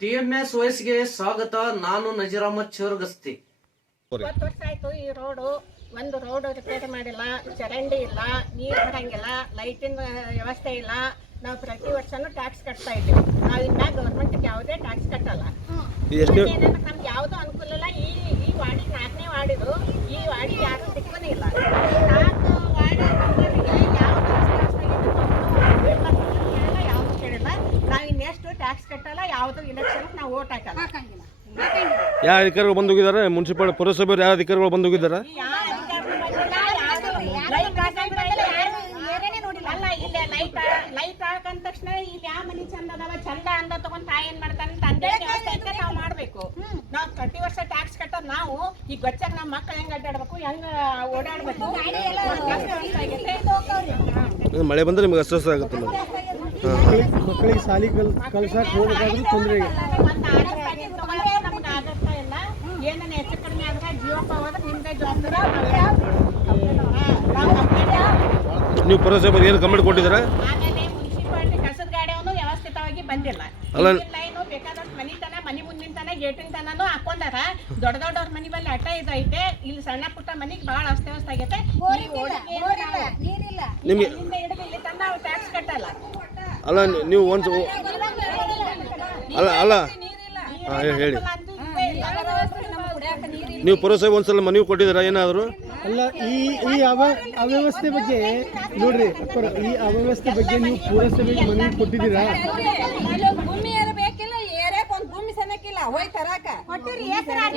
DMS ವಯಸ್ಸಿಗೆ ಸ್ವಾಗತ. ನಾನು ನಜೀರಾಮ ಅಹಮದ್ ಚೋರ್ಗಸ್ತಿ. ಇಪ್ಪತ್ತು ವರ್ಷ ಆಯ್ತು ಈ ರೋಡು. ಒಂದು ರೋಡ್ ರಿಪೇರಿ ಮಾಡಿಲ್ಲ. ಚರಂಡಿ ಇಲ್ಲ. ನೀರು ಬರಂಗಿಲ್ಲ ಲೈಟಿನ ವ್ಯವಸ್ಥೆ ಇಲ್ಲ. ನಾವು ಪ್ರತಿ ವರ್ಷನೂ ಟ್ಯಾಕ್ಸ್ ಕಟ್ತಾ ಇದ್ದೀವಿ. ನಾವು ಇನ್ನ ಗೌರ್ಮೆಂಟ್ಗೆ ಯಾವುದೇ ಟ್ಯಾಕ್ಸ್ ಕಟ್ಟಲ್ಲ ಎಷ್ಟು ಏನೇನು ನಮ್ಗೆ ಯಾವುದೂ ಅನುಕೂಲ ಇಲ್ಲ ಈ ಈ ವಾಡಿ ನಾಲ್ಕನೇ ವಾಡಿದು ಈ ವಾಡಿ ಯಾರು ದಿಕ್ಕನೇ ಇಲ್ಲ ಈ ನಾಲ್ಕು ವಾಡಿ ಮೆಂಬರ್ಗೆ ಯಾವ್ದು ರಸ್ತೆ ಕೇಳಿಲ್ಲ ಯಾವುದು ಕೇಳಿಲ್ಲ ನಾವು ಇನ್ನೆಷ್ಟು ಟ್ಯಾಕ್ಸ್ ಕಟ್ಟಲ್ಲ ಯಾವುದು ಇಲೆಕ್ಷನ್ ನಾವು ಓಟ್ ಹಾಕಲ್ಲ. ಯಾವ ಅಧಿಕಾರಿಗಳು ಬಂದು ಹೋಗಿದ್ದಾರೆ ಮುನ್ಸಿಪಲ್ ಪುರಸಭೆ ಯಾವ ಅಧಿಕಾರಿಗಳು ಬಂದು ಹೋಗಿದ್ದಾರೆ ಬಂದಿಲ್ಲ, ಲೈಟ್ ಹಾಕಂತ ಬಂದಿಲ್ಲ, ಯಾರು ಏನೇನೇ ನೋಡಿಲ್ಲ. ಅಲ್ಲ ಇಲ್ಲೇ ಲೈಟ್ ಲೈಟ್ ಹಾಕಂದ ತಕ್ಷಣ ಇಲ್ಲಿ ಯಾವ ಮನಿ ಚಂದ ಅದಾವ ಚಂದ ಅಂದ ತಗೊಂಡ್ ತಾಯಿ ಏನ್ ಮಾಡ್ತಾನೆ ತಂದೆ ವ್ಯವಸ್ಥೆ ನಾವು ಮಾಡ್ಬೇಕು. ನಾವು ಪ್ರತಿ ವರ್ಷ ಟ್ಯಾಕ್ಸ್ ಕಟ್ಟೋದ್ ನಾವು ಈಗ ಗೊಚ್ಚಾಗ ನಮ್ಮ ಮಕ್ಕಳು ಹೆಂಗ್ ಅಡ್ಡಾಡ್ಬೇಕು ಹೆಂಗ್ ಓಡಾಡ್ಬೇಕು. ನಮ್ಗ್ ವ್ಯವಸ್ಥೆ ಆಗೈತೆ. ಮಳೆ ಬಂದ್ರೆ ನಿಮಗೆ ಅಸ್ವಸ್ಥ ಆಗುತ್ತೆ ಮಕ್ಕಳಿಗೆ ಸಾಲಿ ಕಲ್ ಕಲ್ಸಕ್ ಹೋಗ್ಬೇಕಾದ್ರೂ ತೊಂದರೆ ಏನೇನು ಹೆಚ್ಚು ಕಡಿಮೆ ಆದ್ರೆ ಜೀವಪ್ಪ ಹೋದ್ರೆ ನಿಮ್ದೇ ಜವಾಬ್ದಾರಿ ನೀವು ಪುರಸಭೆ ಏನು ಕಂಪ್ಲೇಂಟ್ ಕೊಟ್ಟಿದ್ದೀರಾ? ಆಮೇಲೆ ಮುನ್ಸಿಪಾಲಿಟಿ ಕಸದ ಗಾಡಿಯವನು ವ್ಯವಸ್ಥಿತವಾಗಿ ಬಂದಿಲ್ಲ. ಅಲ್ಲ- ಲೈನು ಬೇಕಾದಷ್ಟು ಮನಿ ತನ ಮನಿ ಮುಂದಿನ ತನ ಗೇಟಿನ ತನನು ಹಾಕೊಂಡಾರ. ದೊಡ್ಡ ದೊಡ್ಡವ್ರ ಮನಿ ಬಲ್ಲಿ ಅಟ್ಟ ಇದೈತೆ ಇಲ್ಲಿ ಸಣ್ಣ ಪುಟ್ಟ ಮನಿಗೆ ಬಹಳ ಅಸ್ತವ್ಯಸ್ತ ಆಗೈತೆ ನಾವು ನಿಮಗೆ ಇಲ್ಲಿಂದ ಹಿಡಿದು ಇಲ್ಲಿ ತನ ನಾವು ಟ್ಯಾಕ್ಸ್ ಕಟ್ಟಲ್ಲ ಅಲ್ಲ ನೀವು ಒಂದು ಅಲ್ಲ ಅಲ್ಲ. ಹಾಂ ಹೇಳಿ ಇಲ್ಲ. ನೀವು ಪುರಸಭೆ ಒಂದ್ಸಲ ಮನವಿ ಕೊಟ್ಟಿದ್ದೀರಾ ಏನಾದರೂ? ಅಲ್ಲ ಈ ಈ ಅವ ಅವ್ಯವಸ್ಥೆ ಬಗ್ಗೆ ನೋಡ್ರಿ ಈ ಅವ್ಯವಸ್ಥೆ ಬಗ್ಗೆ ನೀವು ಪುರಸಭೆಗೆ ಮನವಿ ಕೊಟ್ಟಿದ್ದೀರಾ? ಭೂಮಿ ಏರ ಬೇಕಿಲ್ಲ ಏರಿಯಾಕ್ ಭೂಮಿ ಸನಕಿಲ್ಲ ಹೋಯ್ ತರಾಕ.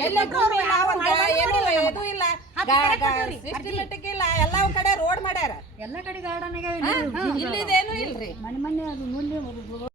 ಎಲ್ಲ ಭೂಮಿ ಇಲ್ಲ ಒಂದ್ ಇದು ಇಲ್ಲ ಎಲ್ಲಾ ಕಡೆ ರೋಡ್ ಮಾಡ್ಯಾರ. ಎಲ್ಲಾ ಕಡೆ ಗಾರ್ಡನ್ ಇಲ್ಲಿದೇನು ಇಲ್ರಿ. ಮನೆ ಮನೆ ಅದು ಮುಂದೆ